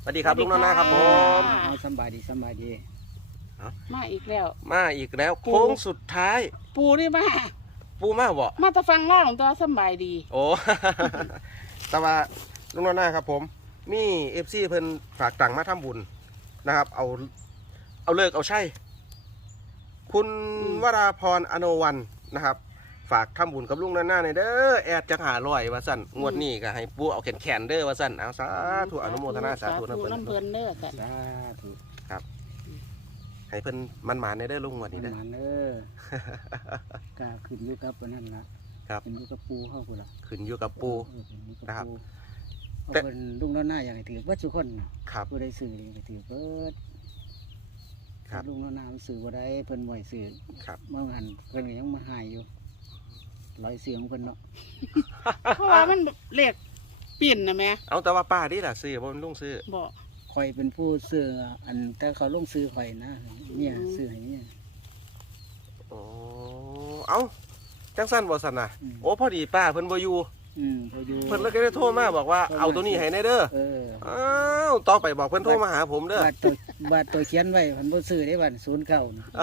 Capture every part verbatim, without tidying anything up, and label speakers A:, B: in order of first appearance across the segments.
A: สวัสดีครับลุงน้อยนะครับผม
B: เอาสบายดีสบายดี
C: มาอีกแล้ว
A: มาอีกแล้วโค้งสุดท้าย
C: ปูนี่มา
A: ปูมาบ่
C: มาแตะฟังล่าของตัวสำบายดี
A: โอ้ แต่ว่าลุงน้อยนะครับผมมีเอฟซีเพิ่นฝากตังค์มาทำบุญนะครับ เอาเอาเลิกเอาใช่คุณวราพรอโนวันนะครับ ฝากทำบุญกับลุงน้อยหน้าในเด้อแอดจะหาร้อยว่าสั่นงวดนี้ก็ให้ปูเอาแขนแขนเด้อว่าสั่นเอาสาธุอนุโมทนาสาธุนะ
C: น้ำ
A: เพิ่น
C: เพิ่นเด้อกัน
B: สาธุ
A: ให้เพิ่นมันหมานในเด้อลุงงวดนี้
B: มัน
A: เด้อ
B: มันเด้อกล้าขึ้นอยู่กับอันนั้นละขึ้นอยู่กับปูเข้ากูละ
A: ขึ้นอยู่กับปู
B: เออขึ้นอยู่กับ
A: นะครับ
B: ปู
A: แต่
B: เอาเป็นลุงน้อยหน้าอย่างไรถือว่าทุกคนเนาะ
A: ครับ
B: ผู้ใดสื่อนี่ก็ถือเบิด
A: ครับ
B: ลุงน้อยหน้ามันสื่อว่าได้เพิ่นบ่อยสื่อ
A: ครับ
B: เมื่อวันเพิ่นก็ยังมาหายอยู่ร้อยเสียงเพิ่นเนาะ
C: เพราะว่ามันเรียกปิ่นนะแม่
A: เอาแต่ว่าป้าดิล่ะซื้อบ่มันลุงซื้อ
C: บอก
B: คอยเป็นผู้ซื้ออันแต่เขาลงซื้อคอยนะเนี่ยซื้อให้เนี่ย
A: โอ้เอาจังสั้นบ่สั่นน่ะ
B: อืม
A: โอ้พอดีป้าเพิ่นบ่อยู่
B: อืมพออยู่
A: เพิ่นเลยก็ได้โทรมาบอกว่าเอาตัวนี้ให้ในเด้อ
B: เออ
A: อ้าวต่อไปบอกเพิ่นโทรมาหาผมเด้อบ
B: าทตัวบาทตัวเขียนไว้มันบ่ซื้อได้บัดศูนย์เก้านี่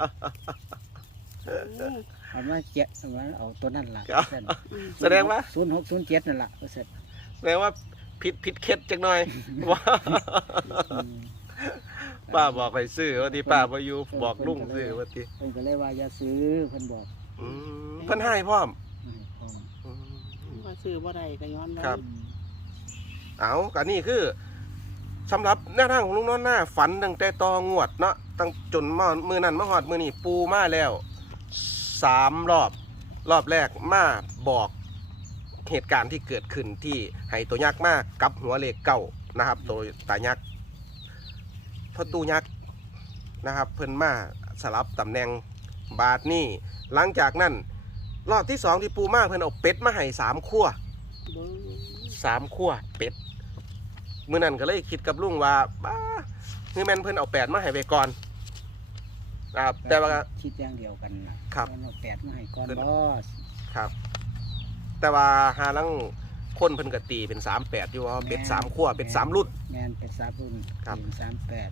B: เอามาเจ็ดเอามาเอาตัวนั่นล่ะ
A: แสดงว่า
B: ศูนย์หกศูนย์เจ็ดนั่นล่ะก็เสร็จ
A: แสดงว่าผิดผิดเคล็ดจักหน่อยว่า
B: อืม
A: ป้าบอกให้ซื้อว่าที่ป้าบ่อยู่บอกลุงซื้อว่าที่
B: เพิ่นก็เลยว่าอย่าซื้อเพิ่นบอก
A: อืมเพิ่นให้พร้อม
B: ให้พอ
A: อืม
C: ว่าซื้อบ่ได้ก็ย้อนไว้
A: ครับ เอาก็นี่คือสำหรับแนวทางของลุงน้อยหน้าฝันตั้งแต่ตองวดเนาะตั้งจนมามือนั้นมาฮอดมือนี้ปูมาแล้วสามรอบรอบแรกมาบอกเหตุการณ์ที่เกิดขึ้นที่ให้ตัวยักษ์มากกับหัวเลขเก่านะครับตัวตายักษ์พอตูยักษ์นะครับ เพิ่นมาสลับตำแหน่งบาทนี่หลังจากนั้นรอบที่สองที่ปูมาเพิ่นเอาเป็ดมาให้สามขั้ว
C: เบิ่ง
A: สามขั้วเป็ดมื้อนั้นก็เลยคิดกับลุงว่าบ้าคือแม่นเพิ่นเอาแปดมาให้ไปก่อนนะครับแต่ว่า
B: คิดอย่างเดียวกันน่ะเพิ่นเอาแปดมาให้ก่อนบ่
A: ครับ แต่ว่าหาลังคนเพิ่นก็ตีเป็นสามแปดอยู่ว่าเป็ดสามขั้วเป็ดสามรุ่น
B: แม่นเป็ดสามรุ่น
A: ครับ
B: เป็นสามแปด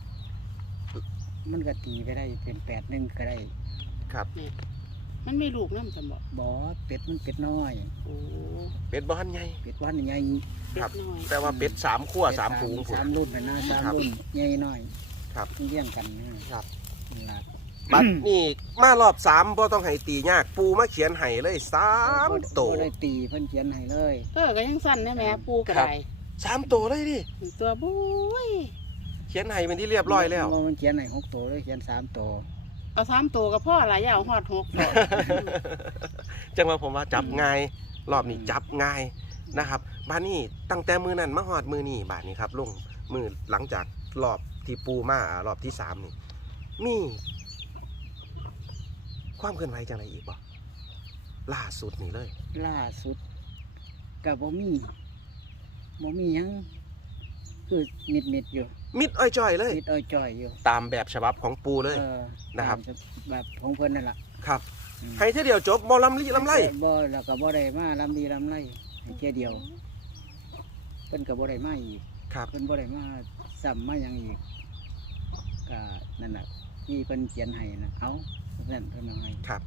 B: มันก็ตีไปได้เป็นแปดหนึ่งก็ได้
A: ครับ
C: มันไม่ลูกน้ำจำบอก
B: บ่เป็ดมันเป็ดน้อย
C: โอ้
A: เป็ดบ้านใหญ่
B: เป็ดวันใหญ่
C: เป็
A: ครั
C: ด
A: บ
C: น้อย
A: แต่ว่าเป็ดสามขั้วสามฝูง
B: สามรุ่นเป็นหน้าสาม
A: ครับ
B: รุ่นใหญ่น้อย
A: ครับ
B: เลี้ยงกันนะครับ นั่นล่ะ
A: บัดนี่มารอบสามบ่ต้องให้ตียากปูมาเขียนให้เลยสามโต
B: บ่ได้ตีเพิ่นเขียนให้เลย
C: เออก็ยังสั้นนะแม่ปูก็
A: ครับ
C: ได้
A: สามโตเลยดิ
C: ตัวบุ้ย
A: เขียนให้เป็นที่เรียบร้อยแล้ว
B: มันเขียนให้หกตัวเลยเขียนสามตัว
C: เอาสามตัวกับพ่อหลายอย่างหอดหกตัว
A: จังว่าผมว่าจับง่ายรอบนี้จับง่ายนะครับบ้านนี้ตั้งแต่มือนั้นมาหอดมือนี่บาทนี้ครับลุงมือหลังจากรอบที่ปูมาอ่ารอบที่สามนี่มีความเคลื่อนไหวจังไรอีกบ่ล่าสุดนี่เลย
B: ล่าสุดกับบ่มีบ่มีหยังคือมิดมิดๆอยู่
A: มิดอ้อยจ้อยเลย
B: มิดอ้อยจ่อยอยู่
A: ตามแบบฉบับของปูเลย
B: เออ
A: นะครับ
B: แบบของเพิ่นนั่นล่ะ
A: ครับ
B: อืม
A: ให้เท่าเดียวจบบอลำลีลำไร
B: บ่แล้วก็บ่ได้มาลำดีลำไรให้เที่ยเดียวเพิ่นก็บ่ได้มาอีก
A: ครับ
B: เพิ่นบ่ได้มาซ้ำมาหยังอีกก็นั่นน่ะที่เพิ่นเขียนให้นะเอานั่นเพิ่นเอาให้
A: ครับ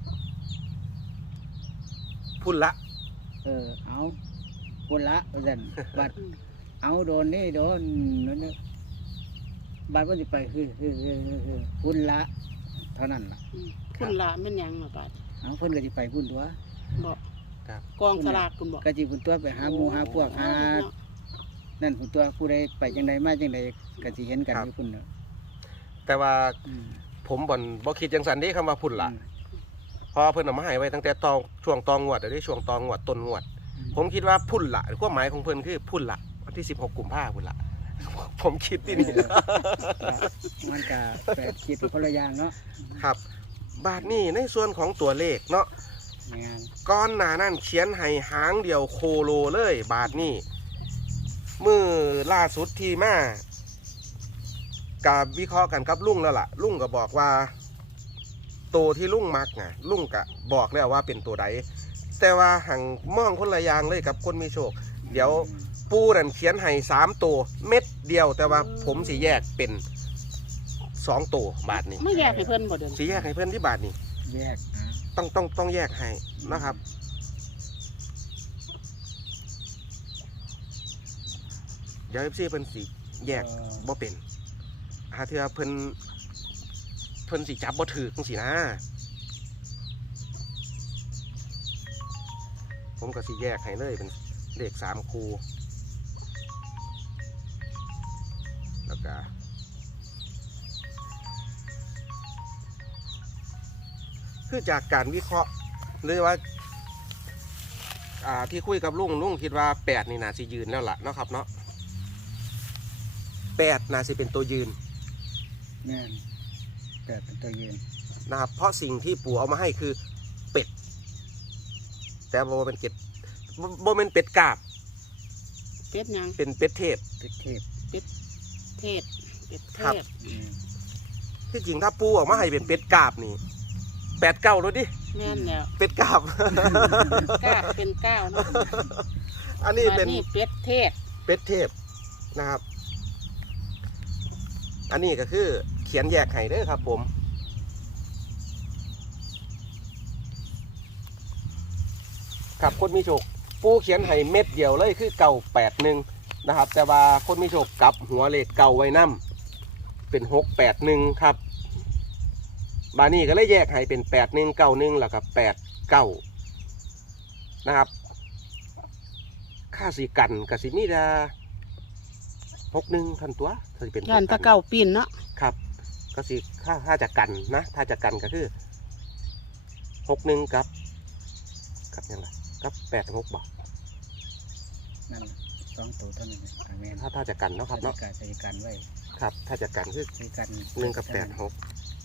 A: พุ่นละ
B: เออเอาคนละว่าซั่นบัดเอาโดนนี่โดนนั่นน่ะบัดเพิ่นสิไปคือคือคือคือคือพุ่นละเท่านั้นล่ะ
C: อืมคุณละมันหยังมาบาด
B: เอาเพิ่นก็สิไปพุ่นตัว
C: บอก
A: ครับ
C: กองสลากคุณบอก
B: ก็สิพุ่นตัวไปหาหมู่หาพวกหานั่นพุ่นตัวผู้ใดไปจังใดมาจังใดก็สิเห็นกันอยู่พุ่นน่ะ
A: แต่ว่า
B: อืม
A: ผมบ่นบ่คิดจังสันเด้คำว่าพุ่นละเพอเพิ่นเอามาให้ไว้ตั้งแต่ตองช่วงตองงวดเดี๋ยวได้ช่วงตองงวดต้นงวด ผมคิดว่าพุ่นละความหมายของเพิ่นคือพุ่นละวันที่สิบหกกุมภาพันธ์พุ่นละ ผมคิดที่นี่
B: เออ มันก็แปดคิดเป็นคนละอย่างเนาะ
A: ครับ บาทนี้ในส่วนของตัวเลขเนาะ
B: งาน
A: ก้อนหนานั่นเขียนให้หางเดียวโคโลเลย บาทนี้มือล่าสุดที่มากับวิเคราะห์กันกับลุงแล้วล่ะ ลุงก็บอกว่าตัวที่ลุงมักไงลุงก็บอกแล้วว่าเป็นตัวใดแต่ว่าหังมองคนละอย่างเลยกับคนมีโชค เดี๋ยวปูนั่นเขียนให้สามตัวเม็ดเดียวแต่ว่าผมสิแยกเป็นสองตัวบาทนี้
C: ไม่แยกให้เพิ่นบ่เดิน
A: สิแยกให้เพื่อนที่บาทนี้
B: แยกนะ
A: ต้องต้องต้องแยกให้นะครับ เดี๋ยวเอฟซีเพิ่นสิแยกบ่เป็นหาเทื่อเพิ่นเพิ่นสิจับบ่ถูกจังซี่นะผมก็สิแยกให้เลยเป็นเลขสามคูแล้วก็คือจากการวิเคราะห์หรือว่าอ่าที่คุยกับลุงลุงคิดว่าแปดนี่น่าสิยืนแล้วล่ะเนาะครับเนาะแปดน่าสิเป็นตัวยืน
B: แม่นแต่เป็นตัวยืน
A: นะครับเพราะสิ่งที่ปู่เอามาให้คือเป็ด แต่บ่เป็นเป็ดบ่บ่เป็นเป็ดกาบ
C: เป็ดหยัง
A: เป็นเป็ดเทพ
B: เป็นเทพ
C: เทศเป็ดเท
A: ครับ
C: ศ
B: อืม
A: ที่จริงถ้าปู่ออกมาให้เป็นเป็ดกาบนี่แปดเก้าเลยดิ
C: แม่นแล้ว
A: เป็ดกาบ
C: ก้าเป็นเก้าเนาะ
A: อันนี้เป็น
C: อัเป็ดเทศ
A: เป็ดเทพนะครับ อันนี้ก็คือเขียนแยกให้เด้อครับผมกับคนมีโชคปูเขียนให้เม็ดเดียวเลยคือเก่าแปดหนึ่งนะครับ แต่ว่าคนมีโชคกลับหัวเลขเก่าไว้นํเป็นหกแปดหนึ่งครับบานี่ก็เลยแยกให้เป็นแปดหนึ่งเก้าหนึ่งแล้วก็แปดเก้านะครับค่าสีกันกับสีมีดาหกหนึ่งทันตัวถ้าสิเป็น
C: ยันตะเก้าปีนเนาะ
A: ครับก็สิค่าถ้าจะกันนะถ้าจะกันก็คือหกหนึ่งกับกับยังไงกับแปดหกบอก
B: นั่นสองตัวเท่านั้นนะอาเมน
A: ถ้าถ้าจะกันเนาะครับเนาะ
B: การจัดการไว้
A: ครับ ถ้าจะกันคือ
B: ในการ
A: หนึ่งกับแปดหก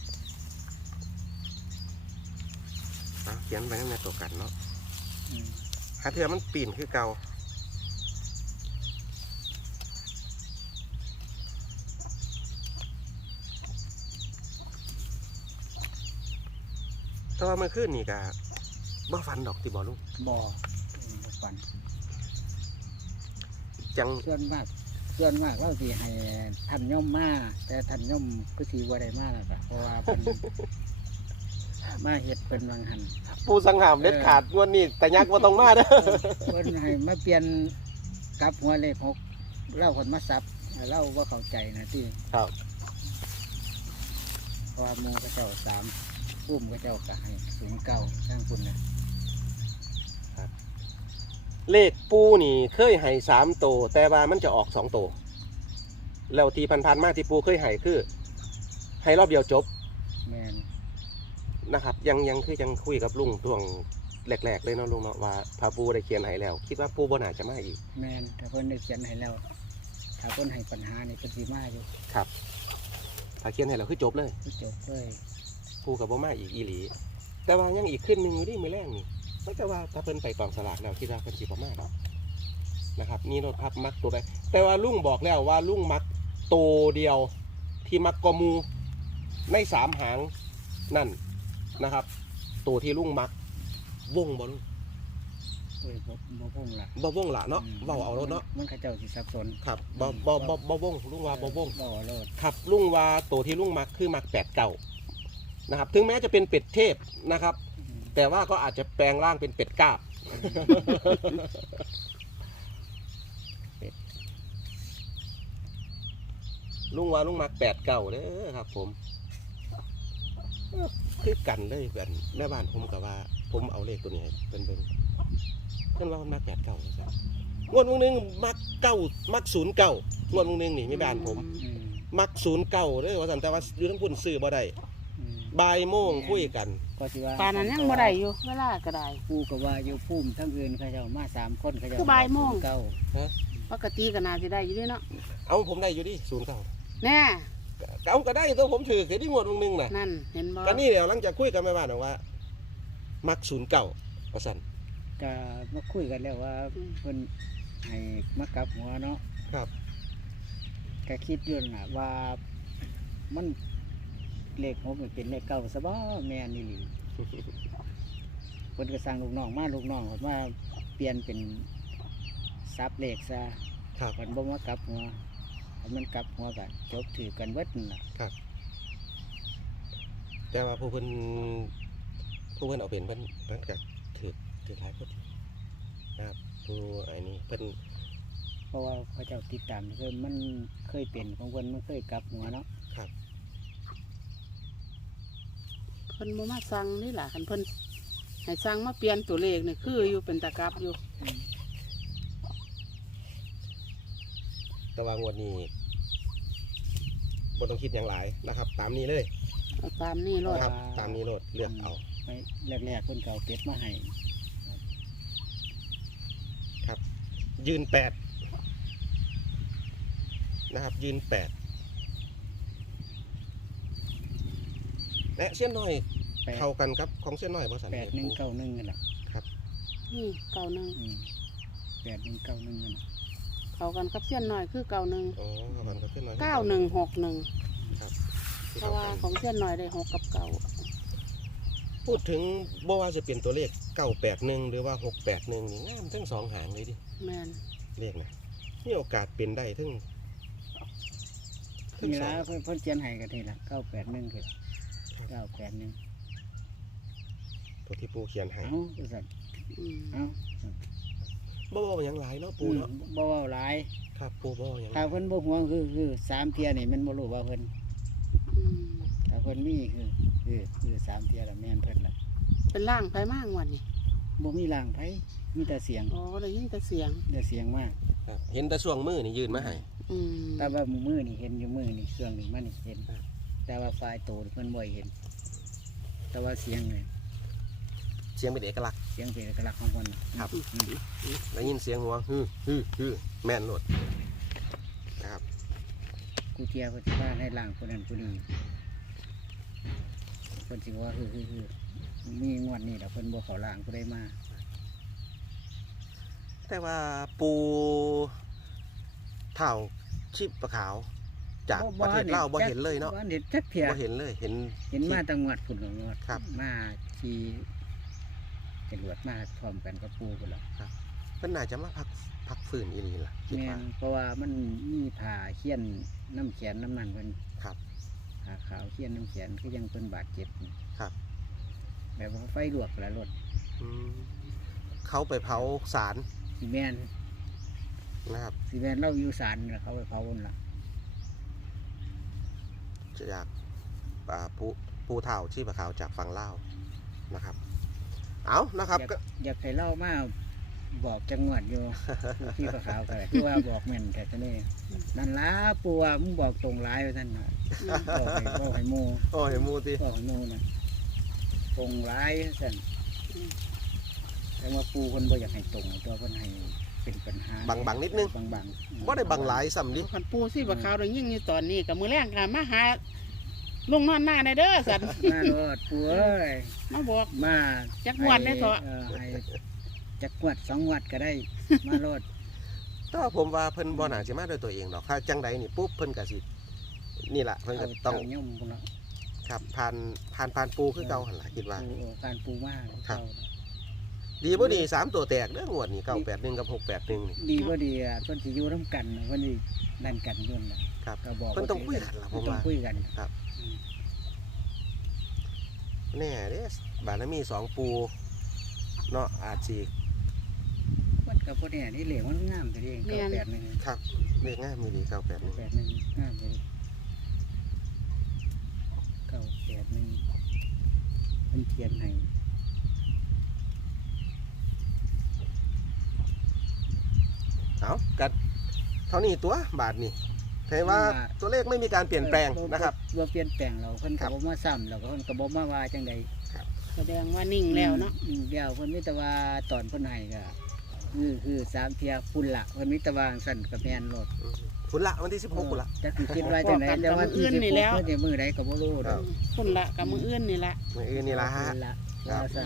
A: อ่ะเขียนไปข้างในตัวกันเนาะ
B: อืม
A: หาเทือมันปีนคือเก่าแต่ว่าเมื่อคืนนี่กะบ่ฟันดอกติบอลุง
B: บ่ออืมบ่ฝัน
A: จัง
B: ส่วนมากส่วนมากเราสิให้ท่านย่อมมาแต่ท่านย่อมก็สิบ่ได้มาแล้วก็เพราะว่าเพิ่น มาเฮ็ดเป็นวังหัน
A: ปูสังหามเด็ดขาดงวดนี้แต่ยักษ์ว่าต้องมาเด้อ
B: เพิ่นให้มาเปลี่ยนกลับหัวเลขหกเล่าคนมาซับเล่าว่าเข้าใจนะที่
A: ครับ
B: เพราะว่าหมูกระเจ้าสามปุ้มกระเจ้าก็ให้ศูนย์เก้าสร้างคุณนะ
A: เลขปูนี่เคยให้สามโตวแต่ว่ามันจะออกสองโตวแล้วทีพันๆมากที่ปูเคยให้คือให้รอบเดียวจบ
B: แมน
A: นะครับ ยังยังคือยังคุยกับลุงช่วงแรกๆเลยเนาะลุงเนาะว่าพาปูได้เขียนให้แล้ว คิดว่าปูบ่น่าจะมาอีก
B: แมนแต่เพิ่นได้เขียนให้แล้วถ้าเพิ่นให้ปัญหานี่เป็นสีมาอยู่
A: ครับถ้าเขียนให้แล้วคือจบเลย
B: ที่จบเลย
A: ปูกับบ่มาอีกอีหลี แต่ว่ายังอีกขึ้นหนึ่งอยู่ดิมือแรกนี่ก็จะว่าถ้าเพิ่นไปกองสลากแล้วคิดว่าเพิ่นสิบ่มาหรอกนะครับนี่รถพับมักตัวใดแต่ว่าลุงบอกแล้วว่าลุงมักตัวเดียวที่มักกว่าหมูในสามหางนั่นนะครับ ตัวที่ลุงมักวงบ่ลุง
B: เอ้ยบ่บ่พุ่งละ
A: บ่วงละเนาะ
B: อืม
A: เว้าเอารถเนาะ
B: มันเขาเจ้าสิสับสน
A: ครับบ่บ่บ่บ่วงลุงว่าบ่วง
B: บ่เอาโลด
A: ครับลุงว่าตัวที่ลุงมักคือมักแปดเก่านะครับ ถึงแม้จะเป็นเป็ดเทพนะครับ
B: อืม
A: แต่ว่าก็อาจจะแปลงร่างเป็นเป็ดกาบ ลุงว่าลุงมักแปดเก่าเด้อครับ ผมเอ้อคือกันเลยแบบแม่บ้านผมกับว่า ผมเอาเลขตัวนี้ให้เป็นเบิ่งเพิ่นว่ามันมักแปดเก่าใช่งวดวงหนึงมักเก้ามักศูนย์เก้างวดวงหนึงนี่แม่บ้านผม
B: อืม
A: มักศูนย์เก้าเด้อว่าซั่นแต่ว่าอยู่ทั้งพุ่นซื้อบ่ได้
B: อืม
A: บ่ายโมงคุยกัน
B: ก็สิว่า
C: ป่านนั้นยังบ่ได้อยู่เวลาก็ได้
B: ผู้ก็ว่าอยู่พุ่มทั้งอื่นเขาเจ้ามาสามคนเขาเจ้า
C: คือบ่ายโมง
B: ศูนเก้า
C: ปกติก็น่าจะได้อยู่ด้วยเนาะ
A: เอาผมได้อยู่ดิศูนย์เก้า
C: แน่
A: เอาก็ได้ตัวผมถือเคยได้งวดวงหนึงน่ะ
C: นั่นเห็นบ่
A: ก็นี่เดี๋ยวหลังจากคุยกันแม่บ้านบอกว่า มักศูนย์เก้าว่าซั่น
B: ก็มาคุยกันแล้วว่าเพิ่นให้มากลับหัวเนาะ
A: ครับ
B: ก็คิดอยู่น่ะว่ามันเลขหกมันเป็นเลขเก้าซะบ่แม่นอี่หลีเพิ่นก็สั่งลูกน้องมาลูกน้องเพิ่นว่าเปลี่ยนเป็นซับเลขซะ
A: ครับ
B: มันบ่มากลับหัวถ้ามันกลับหัวกันจบถือกันเบิดนั่นล่ะ
A: ครับ แต่ว่าผู้เพิ่นผู้เพิ่นเอาเป็นเพิ่นเพิ่นก็ถือถือหลายคนนะครับผู้ไอ้นี่เพิ่น
B: เพราะว่าเขาเจ้าติดตามเพิ่นมันเคยเป็นของเพิ่นมันเคยกลับหัวเนาะ
A: ครับ
C: เพิ่นบ่มาสั่งนี่ล่ะคันเพิ่นให้สั่งมาเปลี่ยนตัวเลขนี่คืออยู่เป็นตะกรับอยู่
B: อืม
A: แต่ว่างวดนี้บ่ต้องคิดอย่างหลายนะครับ ตามนี้เลย
C: เอาตามนี่รอด
A: นะครับ ตามนี้โลดเลือกเอา
B: ไปแรกๆเพิ่นก็เอาเป็ดมาให้
A: ครับ ยืนแปดนะครับ ยืนแปดและเส้นน้อย
B: แปด
A: เข้ากันครับของเส้นน้อยบ่สัน
B: แปดหนึ่งเก้าหนึ่งนั่นแหละ
A: ครับ
C: นี่เก่าหนึ่ง
B: อืมแปดหนึ่งเก้าหนึ่งนั่นน่ะ
C: เข้ากันกับเส้นน้อยคือเก่าหนึ่ง
A: อ๋อเข้ากันกับเส้นน้อย
C: เก้าหนึ่งหกหนึ่ง
A: ครับ
C: เพราะว่าของเส้นน้อยได้หกกับเก่า
A: พูดถึงบ่ว่าจะเป็นตัวเลขเก้าแปดหนึ่งหรือว่าหกแปดหนึ่งนี่งามทั้งสองหางเลยดิ
C: แมน
A: เลขนะมีโอกาสเป็นได้ทั้งทั้ง
B: นี่
A: สอ
B: ละ
A: ง
B: เพิ่นเพิ่นเขียนให้กันทีละเก้าแปดหนึ่งคือเก้าแปดหนึ่ง
A: ตัวที่ปูเขียนให้
B: เอ้าจังซั่น
C: อืม
B: เอ้า
A: บ่บ่อย่างหลายเนาะปูเนาะ
B: อืมบ่เว้าหลาย
A: ครับปูบ่อย่างห
B: ถ้า
A: ลาย
B: เพิ่นบ่ห่วงคือคือสามเที่ยนี่มันบ่รู้ว่าเพิ่น
C: อืม
B: ถ้าเพิ่นมีคือคือคือสามเที่ยละแม่นเพิ่นล่ะ
C: เป็นร่างไผมากวันนี้
B: บ่มีร่างไผมีแต่เสียง
C: อ๋อได้ยินแต่เสียง
B: แต่เสียงมาก
A: ครับเห็นแต่ช่วงมือนี่ยืนมาให้
C: อืม
B: แต่ว่ามือนี่เห็นอยู่มือนี่เครื่องนี่มันนี่เห็น
A: ครับ
B: แต่ว่าไฟล์โตนี่เพิ่นบ่ให้เห็น แต่ว่าเสียงนี่
A: เสียงเป็นเอกลักษณ์
B: เสียงเป็นเอกลักษณ์ของเพิ่นน่ะ
A: ครับ
B: อืม
A: ได้ยินเสียงหัวฮือฮือฮือแม่นโลดนะครับ
B: กูเทียเพิ่นสิว่าให้ล่างคนนั้นผู้นี้เพิ่นสิว่าคือคือคือมีงวดนี้แหละเพิ่นบ่เข้าล่างผู้ใดมา
A: แต่ว่าปูเท่าชีพประขาว จากประเทศลาวบ่เห็นเลยเนาะ
B: บ่เห็นจักเที่ย
A: บ่เห็นเลยเห็น
B: เห็นมาแตังหวัดพุ่นของงวด
A: ครับ
B: มาที่จรวดมาพร้อมกันกับปูพุ่นล่ะ
A: เพิ่นน่าจะมาพักพักฟื้นอีหลีล่ะคิด
B: แม่
A: ว่า
B: นเพราะว่ามันมีผ่าเขียนน้ำแขนน้ำมันเพิ่น
A: ครับ
B: ผ่าขาวเขียนน้ำแขนคือยังเพิ่นบาดเจ็บนี่
A: ครับ
B: แบบว่าไฟลวกแล้วรถ
A: อืมเขาไปเผาสาร
B: สีแมน
A: นะครับ
B: สีแมนเล่าอยู่สารน่ะเขาไปเผาพุ่นล่ะ
A: จากอ่าปูปูเท่าชีพประขาวจากฝั่งลาวนะครับ เอานะครับ
B: อยาก
A: ก็
B: อยากให้เล่ามาบอกจังหวัดอยู่ ผู้ที่ประขาวก็ได้คือว่าบอกแม่นแต่ตอนนี้นั่นล่ะปูว่ามึงบอกตรงร้ายไว้ท่านน่ะบอกให้บอกให้หมู
A: โอ้ยหมูติ
B: บอกให้หมูนะตรงร้ายสั่นแต่ว่าปูคนบ่อยากให้ตรงตัวคนให้เป็นปัญหา
A: บังบังนิดนึง
B: บางบาง
A: บ่ได้บังหลายซ้ำดิ
C: ขันปูสิบะขาวได้ยิ่งอยู่ตอนนี้กับมือแรงกันมาหาลุงนอนหน้าในเด้อสัน
B: มาโลดปูเอ้ย
C: มาบอก
B: มา
C: จักงวดได้เถอะ
B: ให้ให้จักงวดสองงวดก็ได้ มาโลด
A: แต่ว่าผมว่าเพิ่นบ่น่าสิมาด้วยตัวเองดอกถ้าจังใดนี่ปุ๊บเพิ่นก็สินี่ล่ะเพิ่นก็
B: เอา
A: ต้อง
B: เจ้าย่อมพุ่นเนาะ
A: ครับผ่านผ่านผ่านปูคือเก่าหั่นล่ะคิดว่า
B: ปูเอาการปูมา
A: ครับ
B: เจ้า
A: ดีบ่ดีสามตัวแตกเด้องวดนี้เก้าแปดหนึ่งกับหกแปดหนึ่งนี่
B: ดีบ่ดีอ่ะเพิ่นสิอยู่นํกันน่ะเพิ่นสินั่นกันอยุ่นน่ะ
A: ครับ
B: ก็บอก
A: เพิ่นต้องคุยกันล่ะผม
B: เพิ่นต้อง
A: ว่า
B: คุยกัน
A: แน่เด้บารมีสองปูเนาะอาจสิ
B: มันก็บ่แน่นี่เหลวมันงามตัวเองเก้าแปดหนึ่ง
A: ครับเลขง่ายมีดีเก้าแปดหนึ่ง
B: แปดหนึ่งงามเลยเก้าแปดหนึ่งมันเทียนให้
A: เอากัดเท่านี้ตัวบาทนี่แปลว่าตัวเลขไม่มีการเปลี่ยนแปลงนะครับ
B: ว่าเปลี่ยนแปลงเราเพิ่น
A: ครั
B: ก็
A: บ
B: บ่มาซ้ำแล้วก็เพิ่นก็บ่มาว่าจังใด
C: แสดงว่านิ่งแล้วเนาะ
B: อืมเดี๋ยวเพิ่นมีแต่ว่าตอนเพิ่นให้ก็คือคือสามเที่ยพุ่นละเพิ่นมีแต่ว่าสั่นก็แม่นโลด
A: อืมคุณละวันที่สิบหกคุณละ
B: จักสิคิดว่าจังไดแต่ว่าที่สิบหกเพิ่นสิมื้อใดก็บ่รู้
A: ค
B: ด
A: รั
B: อบ ก
C: คุณละกับมืออื่นนี่ละ
A: มื้ออื่นนี่ละฮะ
B: พุ่นละว่าสั่น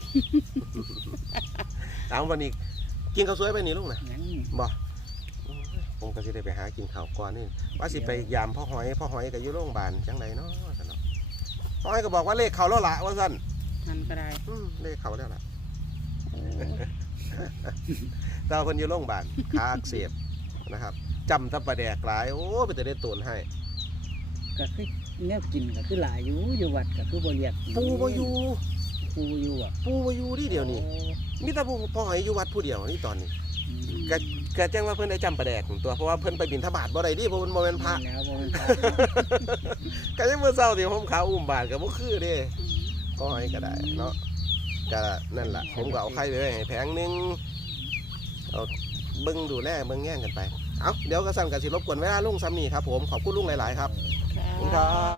A: เอาวันนี้กินข้าวสวยไปนี่ลุงนะ
B: หยัง
A: บ่โอ้ยผมก็สิได้ไปหากินข้าวก่อนนี่ว่าสิไปยามพ่อหอยพ่อหอยก็อยู่โรงพยาบาลจังไดเนาะซั่นเนาะพ่อหอยก็บอกว่าเลขเข้าแล้วล่ะว่าซั่น
C: มันก็ได้
A: อืมเลขเข้าแล้วล่ะแต่ว่าเพิ่นอยู่โรงพยาบาลขาอักเสบนะครับจำทับปลาแดกหลายโอ้ไปแต่ได้ตูนให้
B: ก็คือแนวกินก็คือหลายอยู่อยู่วัดก็คือบ่เรียก
A: ปูบ่อยู่
B: ปูบ่อยู่อ่ะ
A: ปูบ่อยู่ที่เดียวนี่มีแต่ผู้พ่อให้อยู่วัดผู้เดียวนี่ตอนนี้ก็ก็แจ้งว่าเพิ่นได้จำปลาแดกของตัวเพราะว่าเพิ่นไปบิณฑบาตบ่ได้ดิเพราะเพิ่นบ่แม่นพระ
B: แล้วบ่แม่นพระ
A: ก็ยังมื้อเช้าที่ผมขาวอุ้มบาทก็บ่คือเด้พ่อให้ก็ได้เนาะก็นั่นล่ะผมก็เอาไข่ไปไว้ให้แผงหนึงเอาเบิ่งดูแลเบิ่งแย่งกันไปเอาเดี๋ยวก็สั่นก็สิรบกวนเวลาลุงซ้ำนี่ครับผมขอบคุณลุงหลายๆครับขอบคุณครับ